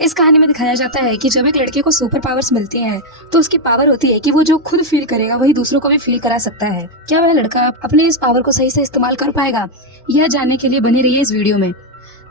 इस कहानी में दिखाया जाता है कि जब एक लड़के को सुपर पावर्स मिलती हैं, तो उसकी पावर होती है कि वो जो खुद फील करेगा वही दूसरों को भी फील करा सकता है। क्या वह लड़का अपने इस पावर को सही से इस्तेमाल कर पाएगा, यह जानने के लिए बनी रहिए इस वीडियो में।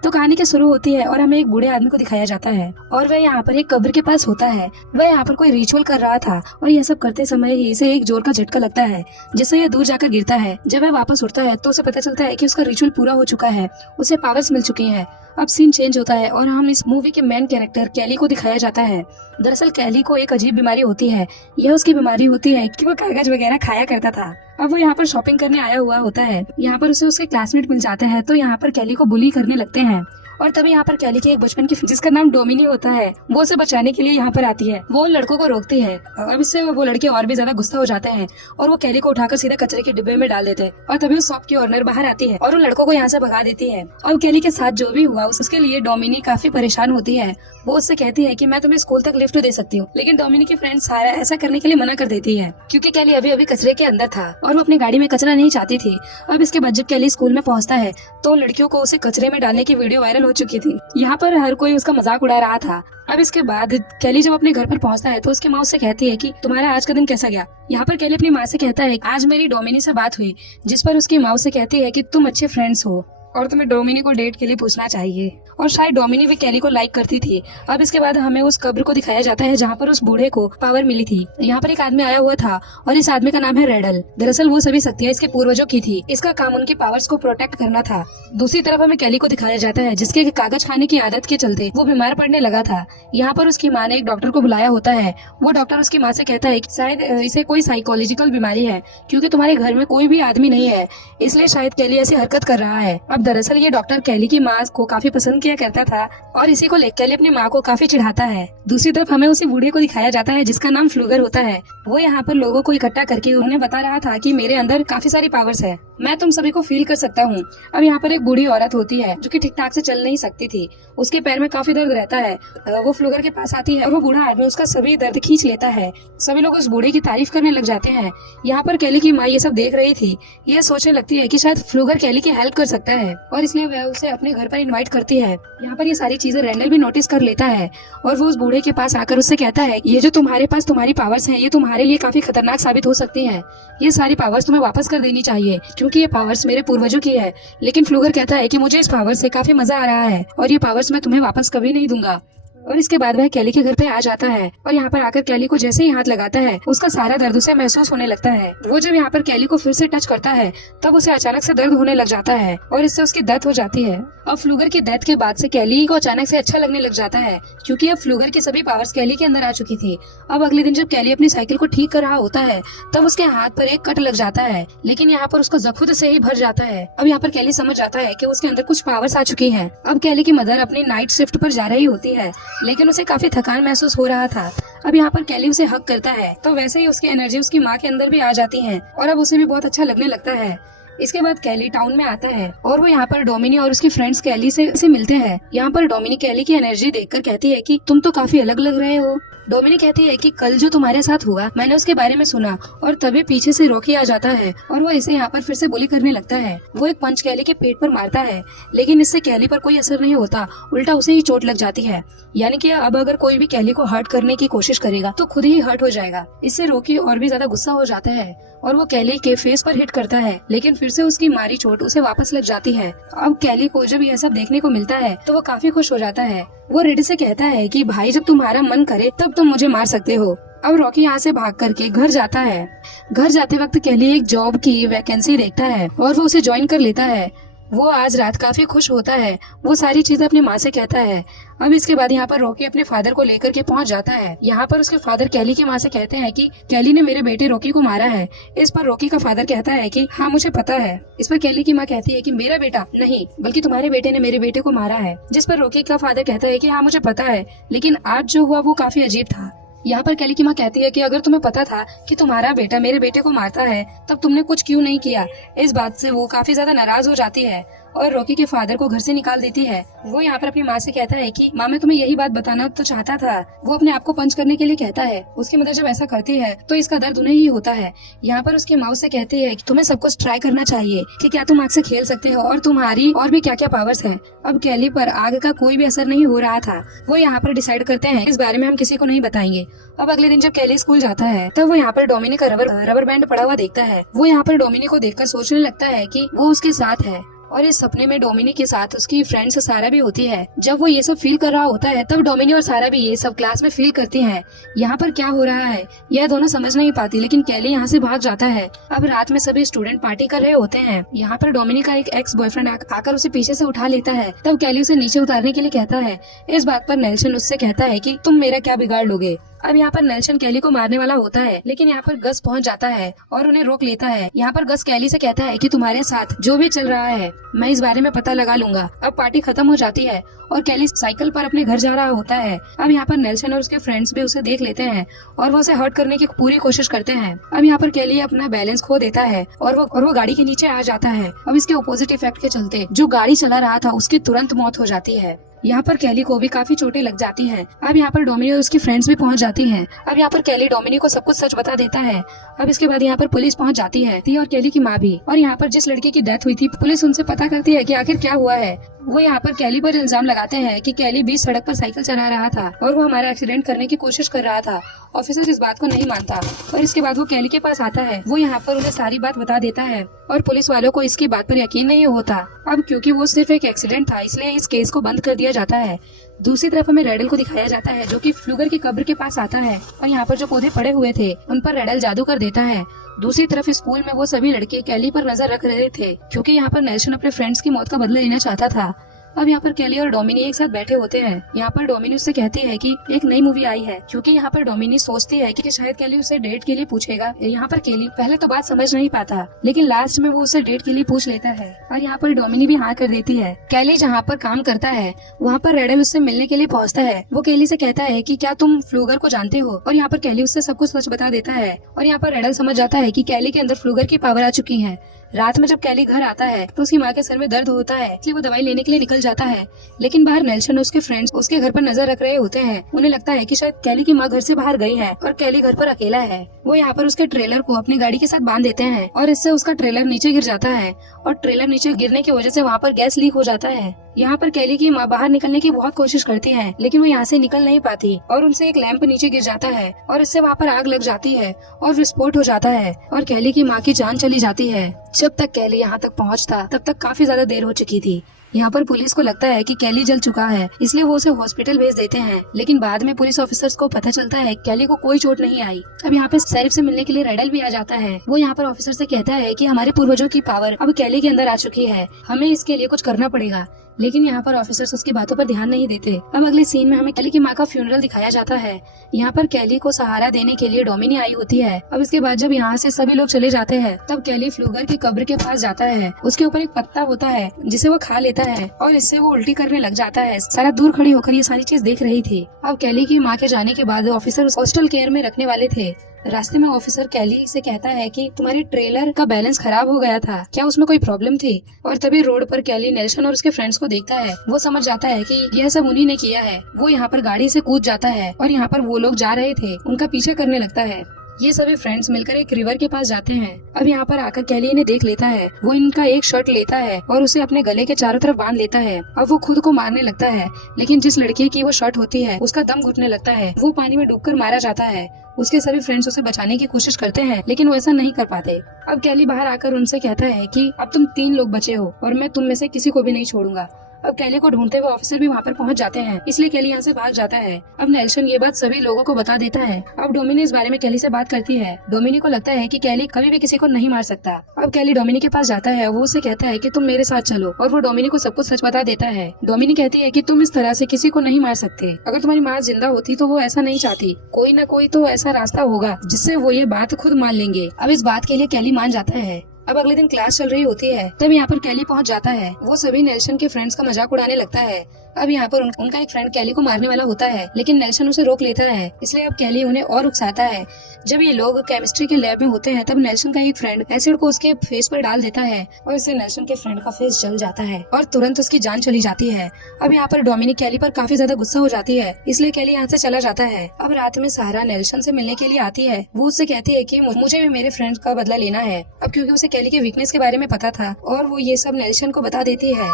तो कहानी की शुरू होती है और हमें एक बूढ़े आदमी को दिखाया जाता है और वह यहाँ पर एक कब्र के पास होता है। वह यहाँ पर कोई रिचुअल कर रहा था और यह सब करते समय ही इसे एक जोर का झटका लगता है, जिससे यह दूर जाकर गिरता है। जब वह वापस उठता है तो उसे पता चलता है कि उसका रिचुअल पूरा हो चुका है, उसे पावर्स मिल चुकी हैं। अब सीन चेंज होता है और हम इस मूवी के मेन कैरेक्टर कैली को दिखाया जाता है। दरअसल कैली को एक अजीब बीमारी होती है। यह उसकी बीमारी होती है कि वो कागज वगैरह खाया करता था। अब वो यहाँ पर शॉपिंग करने आया हुआ होता है। यहाँ पर उसे उसके क्लासमेट मिल जाते हैं, तो यहाँ पर कैली को बुली करने लगते हैं। और तभी यहाँ पर कैली के एक बचपन की जिसका नाम डोमिनी होता है, वो उसे बचाने के लिए यहाँ पर आती है। वो उन लड़कों को रोकती है। अब इससे वो लड़के और भी ज्यादा गुस्सा हो जाते हैं और वो कैली को उठाकर सीधा कचरे के डिब्बे में डाल देते हैं। और तभी उस शॉप की ओनर बाहर आती है और उन लड़कों को यहाँ से भगा देती है। और कैली के साथ जो भी हुआ उसके लिए डोमिनी काफी परेशान होती है। वो उससे कहती है कि मैं तुम्हें स्कूल तक लिफ्ट दे सकती हूँ, लेकिन डोमिनी की फ्रेंड सारा ऐसा करने के लिए मना कर देती है, क्योंकि कैली अभी अभी कचरे के अंदर था और वो अपनी गाड़ी में कचरा नहीं चाहती थी। अब इसके बाद जब कैली स्कूल में पहुँचता है तो लड़कियों को उसे कचरे में डालने की वीडियो वायरल हो चुकी थी। यहाँ पर हर कोई उसका मजाक उड़ा रहा था। अब इसके बाद कैली जब अपने घर पर पहुंचता है तो उसकी माँ उससे कहती है कि तुम्हारा आज का दिन कैसा गया। यहाँ पर कैली अपनी माँ से कहता है आज मेरी डोमिनी से बात हुई, जिस पर उसकी माँ उससे कहती है कि तुम अच्छे फ्रेंड्स हो और तुम्हें डोमिनी को डेट के लिए पूछना चाहिए। और शायद डोमिनी भी कैली को लाइक करती थी। अब इसके बाद हमें उस कब्र को दिखाया जाता है जहाँ पर उस बूढ़े को पावर मिली थी। यहाँ पर एक आदमी आया हुआ था और इस आदमी का नाम है रेडल। दरअसल वो सभी शक्तियाँ इसके पूर्वजों की थी। इसका काम उनकी पावर्स को प्रोटेक्ट करना था। दूसरी तरफ हमें कैली को दिखाया जाता है जिसके कागज खाने की आदत के चलते वो बीमार पड़ने लगा था। यहाँ पर उसकी माँ ने एक डॉक्टर को बुलाया होता है। वो डॉक्टर उसकी माँ से कहता है कि शायद इसे कोई साइकोलॉजिकल बीमारी है, क्योंकि तुम्हारे घर में कोई भी आदमी नहीं है, इसलिए शायद कैली ऐसी हरकत कर रहा है। अब दरअसल ये डॉक्टर कैली की माँ को काफी पसंद किया करता था और इसी को लेकर कैली अपनी माँ को काफी चिढ़ाता है। दूसरी तरफ हमें उसी बूढ़े को दिखाया जाता है जिसका नाम फ्लूगर होता है। वो यहाँ पर लोगों को इकट्ठा करके उन्हें बता रहा था कि मेरे अंदर काफी सारी पावर्स है, मैं तुम सभी को फील कर सकता हूँ। अब यहाँ पर एक बूढ़ी औरत होती है जो कि ठीक ठाक से चल नहीं सकती थी, उसके पैर में काफी दर्द रहता है। वो फ्लूगर के पास आती है और वो बूढ़ा आदमी उसका सभी दर्द खींच लेता है। सभी लोग उस बूढ़े की तारीफ करने लग जाते हैं। यहाँ पर कैली की माँ ये सब देख रही थी। यह सोचने लगती है कि शायद फ्लूगर कैली की हेल्प कर सकता है और इसलिए वह उसे अपने घर पर इन्वाइट करती है। यहाँ पर ये सारी चीजें रेंडल भी नोटिस कर लेता है और वो उस बूढ़े के पास आकर उससे कहता है ये जो तुम्हारे पास तुम्हारी पावर्स हैं, ये तुम्हारे लिए काफी खतरनाक साबित हो सकती हैं। ये सारी पावर्स तुम्हें वापस कर देनी चाहिए, क्योंकि ये पावर्स मेरे पूर्वजों की है। लेकिन फ्लूगर कहता है कि मुझे इस पावर्स से काफी मजा आ रहा है और ये पावर्स मैं तुम्हें वापस कभी नहीं दूंगा। और इसके बाद वह कैली के घर पे आ जाता है और यहाँ पर आकर कैली को जैसे ही हाथ लगाता है उसका सारा दर्द उसे महसूस होने लगता है। वो जब यहाँ पर कैली को फिर से टच करता है तब उसे अचानक से दर्द होने लग जाता है और इससे उसकी डेथ हो जाती है। अब फ्लूगर की डेथ के बाद से कैली को अचानक से अच्छा लगने लग जाता है, क्योंकि अब फ्लूगर की सभी पावर्स कैली के अंदर आ चुकी थी। अब अगले दिन जब कैली अपनी साइकिल को ठीक कर रहा होता है तब उसके हाथ पर एक कट लग जाता है, लेकिन यहाँ पर उसका खुद से ही भर जाता है। अब यहाँ पर कैली समझ जाता है कि उसके अंदर कुछ पावर्स आ चुकी हैं। अब कैली की मदर अपनी नाइट शिफ्ट पर जा रही होती है, लेकिन उसे काफी थकान महसूस हो रहा था। अब यहाँ पर कैली उसे हक करता है तो वैसे ही उसकी एनर्जी उसकी माँ के अंदर भी आ जाती है और अब उसे भी बहुत अच्छा लगने लगता है। इसके बाद कैली टाउन में आता है और वो यहाँ पर डोमिनी और उसकी फ्रेंड्स कैली से मिलते हैं। यहाँ पर डोमिनी कैली की एनर्जी देखकर कहती है कि तुम तो काफी अलग लग रहे हो। डोमिनी कहती है कि कल जो तुम्हारे साथ हुआ मैंने उसके बारे में सुना, और तभी पीछे से रॉकी आ जाता है और वो इसे यहाँ पर फिर से बुली करने लगता है। वो एक पंच कैली के पेट पर मारता है, लेकिन इससे कैली पर कोई असर नहीं होता, उल्टा उसे ही चोट लग जाती है। यानी कि अब अगर कोई भी कैली को हर्ट करने की कोशिश करेगा तो खुद ही हर्ट हो जाएगा। इससे रॉकी और भी ज्यादा गुस्सा हो जाता है और वो कैली के फेस पर हिट करता है, लेकिन फिर से उसकी मारी चोट उसे वापस लग जाती है। अब कैली को जब यह सब देखने को मिलता है तो वो काफी खुश हो जाता है। वो रेडी से कहता है कि भाई जब तुम्हारा मन करे तब तुम मुझे मार सकते हो। अब रॉकी यहाँ से भाग करके घर जाता है। घर जाते वक्त कैली एक जॉब की वैकेंसी देखता है और वो उसे ज्वाइन कर लेता है। वो आज रात काफी खुश होता है। वो सारी चीजें अपनी माँ से कहता है। अब इसके बाद यहाँ पर रॉकी अपने फादर को लेकर के पहुँच जाता है। यहाँ पर उसके फादर कैली की माँ से कहते हैं कि कैली ने मेरे बेटे रॉकी को मारा है। इस पर रॉकी का फादर कहता है कि हाँ मुझे पता है। इस पर कैली की माँ कहती है कि मेरा बेटा नहीं, बल्कि तुम्हारे बेटे ने मेरे बेटे को मारा है। जिस पर रॉकी का फादर कहता है कि हाँ मुझे पता है, लेकिन आज जो हुआ वो काफी अजीब था। यहाँ पर कैली की माँ कहती है कि अगर तुम्हें पता था कि तुम्हारा बेटा मेरे बेटे को मारता है तब तुमने कुछ क्यों नहीं किया। इस बात से वो काफी ज्यादा नाराज हो जाती है और रॉकी के फादर को घर से निकाल देती है। वो यहाँ पर अपनी माँ से कहता है कि माँ मैं तुम्हें यही बात बताना तो चाहता था। वो अपने आप को पंच करने के लिए कहता है। उसकी मदर जब ऐसा करती है तो इसका दर्द उन्हें ही होता है। यहाँ पर उसकी माँ से कहती है कि तुम्हें सब कुछ ट्राई करना चाहिए कि क्या तुम आग से खेल सकते हो और तुम्हारी और भी क्या क्या पावर्स है। अब कैली पर आग का कोई भी असर नहीं हो रहा था। वो यहाँ पर डिसाइड करते हैं इस बारे में हम किसी को नहीं बताएंगे। अब अगले दिन जब कैली स्कूल जाता है तब वो यहाँ पर डोमिनिक का रबर बैंड पड़ा हुआ देखता है। वो यहाँ पर डोमिनिक को देखकर सोचने लगता है कि वो उसके साथ है और इस सपने में डोमिनी के साथ उसकी फ्रेंड्स सारा भी होती है। जब वो ये सब फील कर रहा होता है तब डोमिनी और सारा भी ये सब क्लास में फील करती हैं। यहाँ पर क्या हो रहा है यह दोनों समझ नहीं पाती, लेकिन कैली यहाँ से भाग जाता है। अब रात में सभी स्टूडेंट पार्टी कर रहे होते हैं। यहाँ पर डोमिनी का एक एक्स बॉयफ्रेंड आकर उसे पीछे से उठा लेता है। तब कैली उसे नीचे उतारने के लिए कहता है। इस बात पर नेल्सन उससे कहता है कि तुम मेरा क्या बिगाड़ लोगे। अब यहाँ पर नेल्सन कैली को मारने वाला होता है, लेकिन यहाँ पर गस पहुँच जाता है और उन्हें रोक लेता है। यहाँ पर गस कैली से कहता है कि तुम्हारे साथ जो भी चल रहा है मैं इस बारे में पता लगा लूंगा। अब पार्टी खत्म हो जाती है और कैली साइकिल पर अपने घर जा रहा होता है। अब यहाँ पर नेल्सन और उसके फ्रेंड्स भी उसे देख लेते हैं और वो उसे हर्ट करने की पूरी कोशिश करते हैं। अब यहाँ पर कैली अपना बैलेंस खो देता है और वो गाड़ी के नीचे आ जाता है। अब इसके ऑपोजिट इफेक्ट के चलते जो गाड़ी चला रहा था उसकी तुरंत मौत हो जाती है। यहाँ पर कैली को भी काफी चोटें लग जाती हैं। अब यहाँ पर डोमिनी और उसकी फ्रेंड्स भी पहुँच जाती हैं। अब यहाँ पर कैली डोमिनी को सब कुछ सच बता देता है। अब इसके बाद यहाँ पर पुलिस पहुँच जाती है और कैली की माँ भी। और यहाँ पर जिस लड़के की डेथ हुई थी पुलिस उनसे पता करती है कि आखिर क्या हुआ है। वो यहाँ पर कैली पर इल्जाम लगाते हैं कि कैली बीच सड़क पर साइकिल चला रहा था और वो हमारा एक्सीडेंट करने की कोशिश कर रहा था। ऑफिसर इस बात को नहीं मानता और इसके बाद वो कैली के पास आता है। वो यहाँ पर उन्हें सारी बात बता देता है और पुलिस वालों को इसकी बात पर यकीन नहीं होता। अब क्योंकि वो सिर्फ एक एक्सीडेंट था इसलिए इस केस को बंद कर दिया जाता है। दूसरी तरफ हमें रेडल को दिखाया जाता है जो कि फ्लूगर की कब्र के पास आता है और यहाँ पर जो पौधे पड़े हुए थे उन पर रेडल जादू कर देता है। दूसरी तरफ स्कूल में वो सभी लड़के कैली पर नजर रख रहे थे क्योंकि यहाँ पर नेल्सन अपने फ्रेंड्स की मौत का बदला लेना चाहता था। अब यहाँ पर कैली और डोमिनी एक साथ बैठे होते हैं। यहाँ पर डोमिनी उससे कहती है कि एक नई मूवी आई है, क्योंकि यहाँ पर डोमिनी सोचती है कि शायद कैली उसे डेट के लिए पूछेगा। यहाँ पर कैली पहले तो बात समझ नहीं पाता, लेकिन लास्ट में वो उसे डेट के लिए पूछ लेता है और यहाँ पर डोमिनी भी हाँ कर देती है। कैली जहाँ पर काम करता है वहाँ पर रेडल उससे मिलने के लिए पहुँचता है। वो कैली से कहता है कि क्या तुम फ्लूगर को जानते हो, और यहाँ पर कैली उससे सब कुछ सच बता देता है। और यहाँ पर रेडल समझ जाता है कि कैली के अंदर फ्लूगर की पावर आ चुकी है। रात में जब कैली घर आता है तो उसकी माँ के सर में दर्द होता है, इसलिए वो दवाई लेने के लिए निकल जाता है। लेकिन बाहर नेल्सन और उसके फ्रेंड्स उसके घर पर नजर रख रहे होते हैं। उन्हें लगता है कि शायद कैली की माँ घर से बाहर गई है और कैली घर पर अकेला है। वो यहाँ पर उसके ट्रेलर को अपनी गाड़ी के साथ बांध देते हैं और इससे उसका ट्रेलर नीचे गिर जाता है और ट्रेलर नीचे गिरने की वजह से वहाँ पर गैस लीक हो जाता है। यहाँ पर कैली की माँ बाहर निकलने की बहुत कोशिश करती है, लेकिन वो यहाँ से निकल नहीं पाती और उनसे एक लैंप नीचे गिर जाता है और इससे वहाँ पर आग लग जाती है और विस्फोट हो जाता है और कैली की माँ की जान चली जाती है। जब तक कैली यहाँ तक पहुँचता तब तक काफी ज्यादा देर हो चुकी थी। यहाँ पर पुलिस को लगता है कि कैली जल चुका है, इसलिए वो उसे हॉस्पिटल भेज देते हैं। लेकिन बाद में पुलिस ऑफिसर्स को पता चलता है कैली को कोई चोट नहीं आई। अब यहाँ पे शेरिफ से मिलने के लिए रेडल भी आ जाता है। वो यहाँ पर ऑफिसर से कहता है कि हमारे पूर्वजों की पावर अब कैली के अंदर आ चुकी है, हमें इसके लिए कुछ करना पड़ेगा। लेकिन यहाँ पर ऑफिसर्स उसकी बातों पर ध्यान नहीं देते। अब अगले सीन में हमें कैली की माँ का फ्यूनरल दिखाया जाता है। यहाँ पर कैली को सहारा देने के लिए डोमिनी आई होती है। अब इसके बाद जब यहाँ से सभी लोग चले जाते हैं तब कैली फ्लूगर की कब्र के पास जाता है। उसके ऊपर एक पत्ता होता है जिसे वो खा लेता है और इससे वो उल्टी करने लग जाता है। सारा दूर खड़ी होकर ये सारी चीज देख रही थी। अब कैली की माँ के जाने के बाद ऑफिसर उस हॉस्टल केयर में रखने वाले थे। रास्ते में ऑफिसर कैली से कहता है कि तुम्हारी ट्रेलर का बैलेंस खराब हो गया था, क्या उसमें कोई प्रॉब्लम थी? और तभी रोड पर कैली नेल्सन और उसके फ्रेंड्स को देखता है। वो समझ जाता है कि यह सब उन्हीं ने किया है। वो यहाँ पर गाड़ी से कूद जाता है और यहाँ पर वो लोग जा रहे थे उनका पीछे करने लगता है। ये सभी फ्रेंड्स मिलकर एक रिवर के पास जाते हैं। अब यहाँ पर आकर कैली इन्हें देख लेता है। वो इनका एक शर्ट लेता है और उसे अपने गले के चारों तरफ बांध लेता है। अब वो खुद को मारने लगता है, लेकिन जिस लड़की की वो शर्ट होती है उसका दम घुटने लगता है। वो पानी में डूबकर मारा जाता है। उसके सभी फ्रेंड्स उसे बचाने की कोशिश करते हैं, लेकिन वो ऐसा नहीं कर पाते। अब कैली बाहर आकर उनसे कहता है कि अब तुम 3 लोग बचे हो और मैं तुम में से किसी को भी नहीं छोड़ूंगा। अब कैली को ढूंढते हुए ऑफिसर भी वहाँ पर पहुँच जाते हैं, इसलिए कैली यहाँ से भाग जाता है। अब नेल्सन ये बात सभी लोगों को बता देता है। अब डोमिनी इस बारे में कैली से बात करती है। डोमिनी को लगता है कि कैली कभी भी किसी को नहीं मार सकता। अब कैली डोमिनी के पास जाता है। वो उसे कहता है कि तुम मेरे साथ चलो, और वो डोमिनी को सब कुछ सच बता देता है। डोमिनी कहती है कि तुम इस तरह से किसी को नहीं मार सकते। अगर तुम्हारी माँ जिंदा होती तो वो ऐसा नहीं चाहती। कोई न कोई तो ऐसा रास्ता होगा जिससे वो ये बात खुद मान लेंगे। अब इस बात के लिए कैली मान जाता है। अब अगले दिन क्लास चल रही होती है, तब यहाँ पर कैली पहुँच जाता है। वो सभी नेल्सन के फ्रेंड्स का मजाक उड़ाने लगता है। अब यहाँ पर उनका एक फ्रेंड कैली को मारने वाला होता है, लेकिन नेल्सन उसे रोक लेता है। इसलिए अब कैली उन्हें और उकसाता है। जब ये लोग केमिस्ट्री के लैब में होते हैं तब नेल्सन का एक फ्रेंड एसिड को उसके फेस पर डाल देता है और इससे नेल्सन के फ्रेंड का फेस जल जाता है और तुरंत उसकी जान चली जाती है। अब यहाँ पर डोमिनिक कैली पर काफी ज्यादा गुस्सा हो जाती है, इसलिए कैली यहाँ से चला जाता है। अब रात में सारा नेल्सन से मिलने के लिए आती है। वो उससे कहती है कि मुझे भी मेरे फ्रेंड का बदला लेना है। अब क्योंकि उसे कैली के वीकनेस के बारे में पता था और वो ये सब नेल्सन को बता देती है।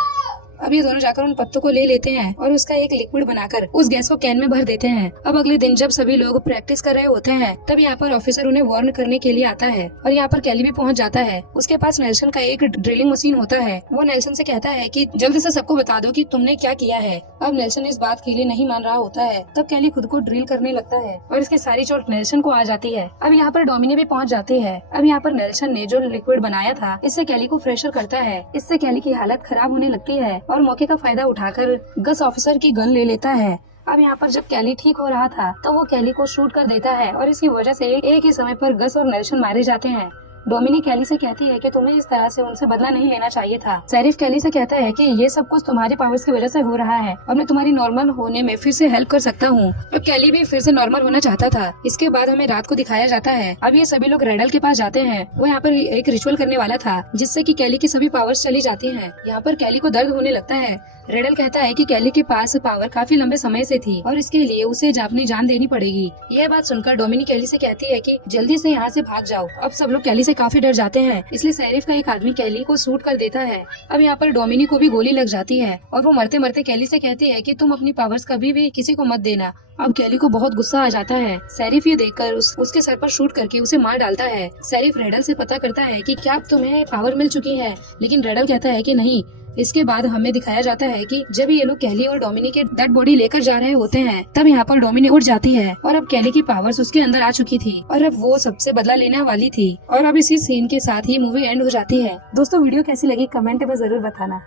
अब ये दोनों जाकर उन पत्तों को ले लेते हैं और उसका एक लिक्विड बनाकर उस गैस को कैन में भर देते हैं। अब अगले दिन जब सभी लोग प्रैक्टिस कर रहे होते हैं तब यहाँ पर ऑफिसर उन्हें वार्न करने के लिए आता है और यहाँ पर कैली भी पहुँच जाता है। उसके पास नेल्सन का एक ड्रिलिंग मशीन होता है। वो नेल्सन से कहता है कि जल्दी से सबको बता दो कि तुमने क्या किया है। अब नेल्सन इस बात के लिए नहीं मान रहा होता है। तब कैली खुद को ड्रिल करने लगता है और इसकी सारी चोट नेल्सन को आ जाती है। अब यहाँ पर डोमिनी भी पहुँच जाती है। अब यहाँ पर नेल्सन ने जो लिक्विड बनाया था इससे कैली को फ्रेशर करता है। इससे कैली की हालत खराब होने लगती है और मौके का फायदा उठाकर गस ऑफिसर की गन ले लेता है। अब यहाँ पर जब कैली ठीक हो रहा था तो वो कैली को शूट कर देता है और इसकी वजह से एक ही समय पर गस और नेल्सन मारे जाते हैं। डोमिनिक कैली से कहती है कि तुम्हें इस तरह से उनसे बदला नहीं लेना चाहिए था। शेरिफ कैली से कहता है कि ये सब कुछ तुम्हारी पावर्स की वजह से हो रहा है और मैं तुम्हारी नॉर्मल होने में फिर से हेल्प कर सकता हूँ। तो कैली भी फिर से नॉर्मल होना चाहता था। इसके बाद हमें रात को दिखाया जाता है। अब ये सभी लोग रेडल के पास जाते हैं। वो यहाँ पर एक रिचुअल करने वाला था जिससे कि कैली की सभी पावर्स चली जाती हैं। यहाँ पर कैली को दर्द होने लगता है। रेडल कहता है कि कैली के पास पावर काफी लंबे समय से थी और इसके लिए उसे अपनी जान देनी पड़ेगी। यह बात सुनकर डोमिनिक कैली से कहती है कि जल्दी से यहाँ से भाग जाओ। अब सब लोग कैली से काफी डर जाते हैं, इसलिए शेरिफ का एक आदमी कैली को शूट कर देता है। अब यहाँ पर डोमिनिक को भी गोली लग जाती है और वो मरते मरते कैली से कहती है कि तुम अपनी पावर्स कभी भी किसी को मत देना। अब कैली को बहुत गुस्सा आ जाता है। शेरिफ ये देखकर उसके सर पर शूट करके उसे मार डालता है। शेरिफ रेडल से पता करता है कि क्या तुम्हें पावर मिल चुकी है, लेकिन रेडल कहता है कि नहीं। इसके बाद हमें दिखाया जाता है कि जब ये लोग कैली और डोमिनी के डेड बॉडी लेकर जा रहे होते हैं तब यहाँ पर डोमिनी उठ जाती है और अब कैली की पावर्स उसके अंदर आ चुकी थी और अब वो सबसे बदला लेने वाली थी। और अब इसी सीन के साथ ही मूवी एंड हो जाती है। दोस्तों वीडियो कैसी लगी कमेंट में जरूर बताना।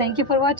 Thank you for watching.